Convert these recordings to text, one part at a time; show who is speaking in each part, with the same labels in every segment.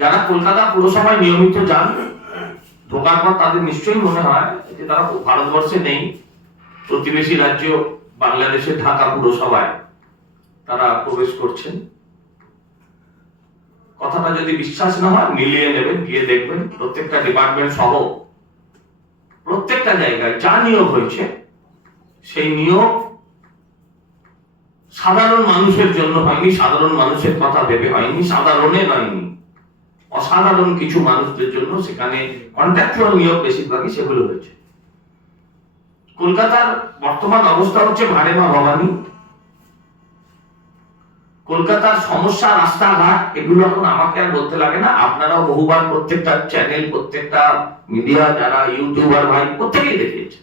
Speaker 1: যারা কলকাতা পুরসভায় নিয়মিত যান, ঢোকার পর তাদের নিশ্চয়ই মনে হয় যে তারা ভারতবর্ষে নেই। প্রতিবেশী রাজ্য বাংলাদেশের ঢাকা পুরসভায় তারা প্রবেশ করছেন। কথাটা যদি বিশ্বাস না হয়, মিলিয়ে নেবেন, গিয়ে দেখবেন প্রত্যেকটা ডিপার্টমেন্ট সহ প্রত্যেকটা জায়গায় যা নিয়োগ হয়েছে, সেই নিয়োগ সাধারণ মানুষের জন্য হয়নি, সাধারণ মানুষের কথা ভেবে হয়নি, সাধারণে হয়নি। অসাধারণ কিছু মানুষদের জন্য সেখানে কন্ট্রাকচুয়াল নিয়োগ বেশিরভাগই সেগুলো হয়েছে। কলকাতার বর্তমান অবস্থা হচ্ছে ভাড়েমা ভবানী। কলকাতার সমস্যা, রাস্তাঘাট, এগুলো এখন আমাকে আর বলতে লাগে না। আপনারাও বহুবার প্রত্যেকটা চ্যানেল প্রত্যেকটা মিডিয়া যারা ইউটিউবার ভাই, প্রত্যেকেই দেখিয়েছে।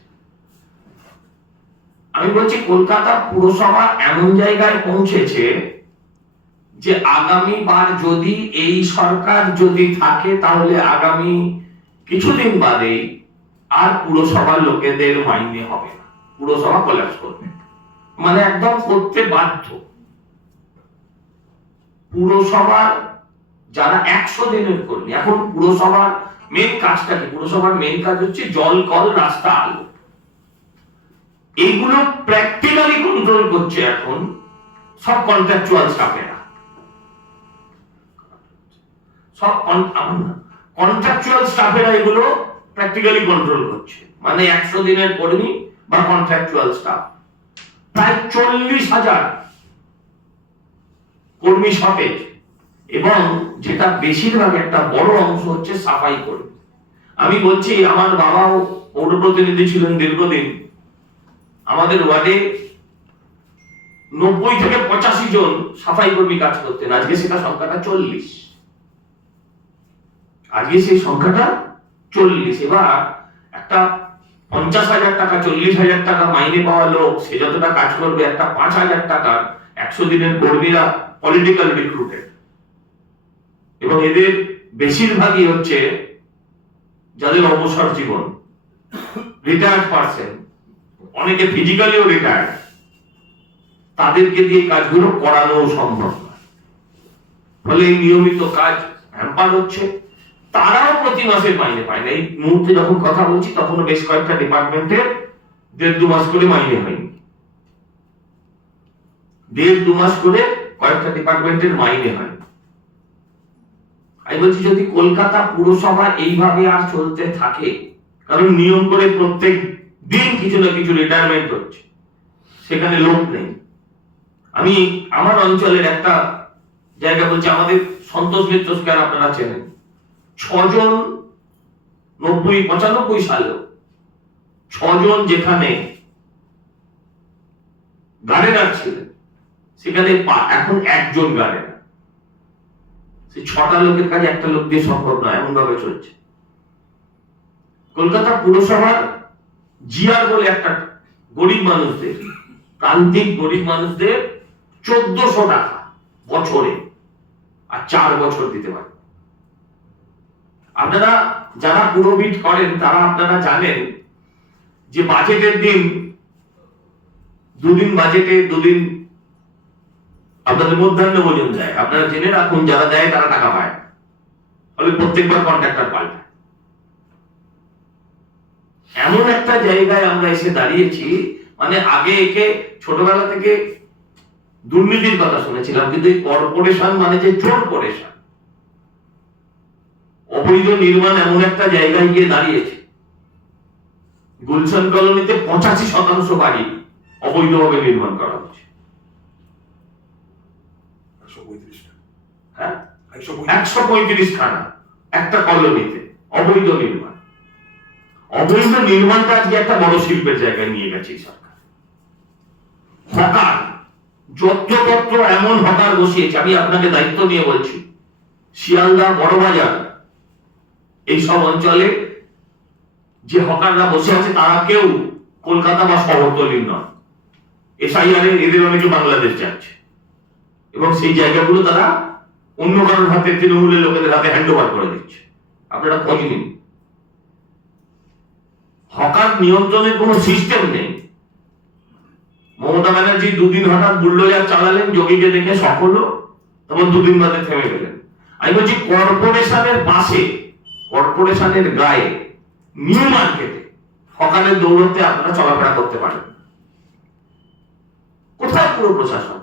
Speaker 1: আমি বলছি, কলকাতা পুরসভা এমন জায়গায় পৌঁছেছে যে আগামী বার যদি এই সরকার যদি থাকে, তাহলে আগামী কিছুদিন বাদেই আর পুরসভার লোকেদের মাইনে হবে পুরসভা কোলাপস করবে। মানে একদম করতে বাধ্য। পুরসভার যারা একশো দিনের কর্মী, এখন পুরসভার মেন কাজটা কি? পুরসভার মেন কাজ হচ্ছে জল, কল, রাস্তা, আলো। এইগুলো প্র্যাকটিক্যালি কন্ট্রোল করছে এখন সব কন্ট্রাকচুয়াল স্টাফেরা সব কন্ট্রাকচুয়াল স্টাফেরা এগুলো প্র্যাকটিক্যালি কন্ট্রোল করছে। মানে একশো দিনের কর্মী বা কন্ট্রাকচুয়াল স্টাফ প্রায় চল্লিশ হাজার কর্মী সতেজ। এবং যেটা বেশিরভাগ একটা বড় অংশ হচ্ছে সাফাই কর্মী। আমি বলছি, আমার বাবাও পৌর প্রতিনিধি ছিলেন দীর্ঘদিন। আমাদের ওয়ার্ডে নব্বই থেকে পঁচাশি জন সাফাই কর্মী কাজ করতেন। আজকে সেটা সংখ্যাটা চল্লিশ। আজকে সেই সংখ্যাটা চল্লিশ, এবার একটা পঞ্চাশ হাজার টাকা, চল্লিশ হাজার টাকা মাইনে পাওয়া লোক, সে যতটা কাজ করবে, একটা পাঁচ হাজার টাকার একশো দিনের কর্মীরা পলিটিক্যাল রিক্রুটেড এবং এদের বেশিরভাগই হচ্ছে যাদের অবসর জীবন রিটায়ার্ড পার্সন অনেকে ফিজিক্যালিও রিটায়ার্ড তাদেরকে দিয়ে কাজগুলো করানো সম্ভব নয়। ফলে এই নিয়মিত কাজ হ্যাম্পার হচ্ছে। তারাও প্রতি মাসের মাইনে পায় না। এই মুহূর্তে যখন কথা বলছি তখন বেশ কয়েকটা ডিপার্টমেন্টের দেড় দু মাস করে মাইনে হয়নি। দেড় দু মাস করে কয়েকটা ডিপার্টমেন্টের মাইনে হয়। আমি বলছি, যদি কলকাতা পুরসভা এইভাবে আর চলতে থাকে, কারণ নিয়ম করে প্রত্যেক দিন কিছু না কিছু রিটায়ারমেন্ট হচ্ছে, সেখানে লোক নেই। আমি আমার অঞ্চলের একটা জায়গা বলছি, আমাদের সন্তোষ মিত্র স্কয়ার আপনারা চেনেন। ছজন নব্বই, পঁচানব্বই সালে ছজন যেখানে গার্ডেনার ছিলেন, সেখানে এখন একজন গার্ডেনার। সে ছটা লোকের কাছে একটা লোক দিয়ে সম্ভব নয় এমন ভাবে চলছে। কলকাতা পুরসভার জিয়ার বলে একটা গরিব মানুষদের প্রান্তিক গরিব মানুষদের চোদ্দশো টাকা বছরে, আর চার বছর দিতে পারে। আপনারা যারা পুরোবিট করেন, তারা আপনারা জানেন যে বাজেটের দিন, দুদিন বাজেটে, দুদিন আপনাদের মধ্যাহ্ন ভোজন দেয়। আপনারা জেনে রাখুন, যারা দেয়, তারা টাকা পায়। ফলে প্রত্যেকবার কন্ট্রাক্টর পাল্টায়। এমন একটা জায়গায় আমরা এসে দাঁড়িয়েছি মানে আগে একে ছোটবেলা থেকে দুর্নীতির কথা শুনেছিলাম, কিন্তু এই কর্পোরেশন মানে যে চোর পরেশন। অবৈধ নির্মাণ এমন একটা জায়গায় গিয়ে দাঁড়িয়েছে। গুলশান কলোনিতে পঁচাশি শতাংশ বাড়ি অবৈধভাবে নির্মাণ করা হচ্ছে।
Speaker 2: একশো
Speaker 1: হ্যাঁ?
Speaker 2: একশো
Speaker 1: পঁয়ত্রিশ। খানা একটা কলোনিতে অবৈধ নির্মাণ। অবৈধ নির্মাণটা আজকে একটা বড় শিল্পের জায়গায় নিয়ে গেছে সরকার। হকার যত্রতত্র এমন হকার বসিয়েছে আমি আপনাকে দায়িত্ব নিয়ে বলছি শিয়ালদা বড়বাজার এইসব অঞ্চলে যে হকাররা বসে আছে, তারা কেউ কলকাতা বা শহরতলির নয়। এসআইআর এদের অনেকে বাংলাদেশ যাচ্ছে। এবং সেই জায়গাগুলো তারা অন্য কারোর হাতে, তৃণমূলের লোকেদের হাতে হ্যান্ড ওভার করে দিচ্ছে। আপনারা খোঁজ নিন। হকার নিয়ন্ত্রণের কোনো সিস্টেম নেই। মমতা ব্যানার্জি দুদিন হঠাৎ বুল্ডোজার চালালেন, যোগীকে দেখে সফল তখন দুদিন বাদে থেমে গেলেন। আমি বলছি কর্পোরেশনের পাশে কর্পোরেশনের গায়ে নিউ মার্কেটে, সকালে দৌড়তে আপনারা চলাফেরা করতে পারেন। কোথায় পুরো প্রশাসন?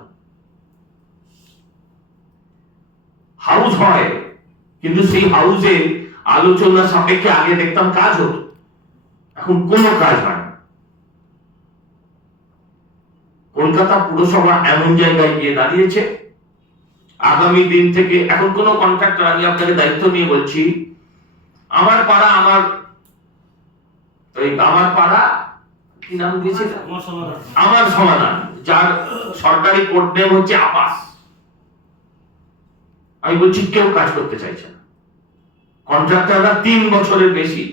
Speaker 1: হাউস হয়, কিন্তু সেই হাউসে আলোচনা সাপেক্ষে আগে দেখতাম কাজ হতো। এখন কোনো কাজ হয় না। কলকাতা পুরসভা এমন জায়গায় গিয়ে দাঁড়িয়েছে। আগামী দিন থেকে এখন কোনো কন্ট্রাক্টর আমি আপনাকে দায়িত্ব নিয়ে বলছি আমার পাড়া আমার ওই আমার পাড়া কি নাম দিয়েছে? আমার সমাধান। যার সরকারি কোড নেম হচ্ছে আবাস আমি বলছি কেউ কাজ করতে চাইছে না। কন্ট্রাক্টররা তিন বছরের বেশি।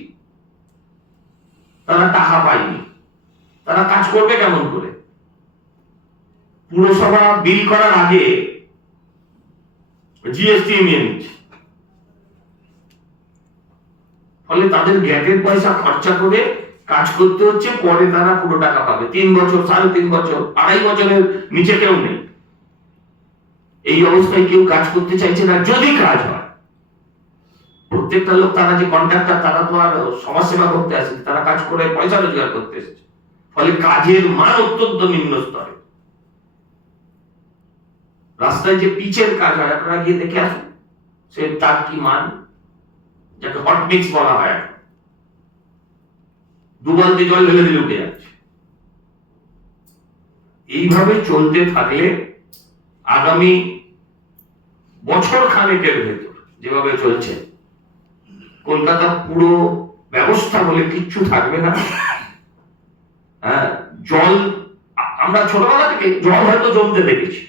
Speaker 1: তারা টাকা পায়নি। তারা কাজ করবে কেমন করে? পুরসভা বিল করার আগে জিএসটি নিয়ে নিচ্ছে। ফলে তাদের গ্যাটের পয়সা খরচা করে কাজ করতে হচ্ছে, পরে তারা পুরো টাকা পাবে। তিন বছর, সাড়ে তিন বছর, আড়াই বছরের নিচে কেউ নেই। এই অবস্থায় কেউ কাজ করতে চাইছে না, যদি কাজ হয়। প্রত্যেকটা লোক, তারা যে কন্ট্রাক্টর তারা তো আর সমাজসেবা করতে আসে তারা কাজ করে পয়সা রোজগার করতে এসেছে। ফলে কাজের মান অত্যন্ত নিম্ন স্তরে। রাস্তায় যে পিচের কাজ হয়, আপনারা গিয়ে দেখে আসুন, সে তার কি মান? যাকে হট মিক্স বলা হয়। দু বালতি জল ঢেলে দিলে উঠে যাচ্ছে এইভাবে চলতে থাকলে আগামী বছর খানেকের ভেতর যেভাবে চলছে, কলকাতা পুরো ব্যবস্থা বলে কিচ্ছু থাকবে না। হ্যাঁ জল, আমরা ছোটবেলা থেকে জল হয়তো জমতে দেখেছি।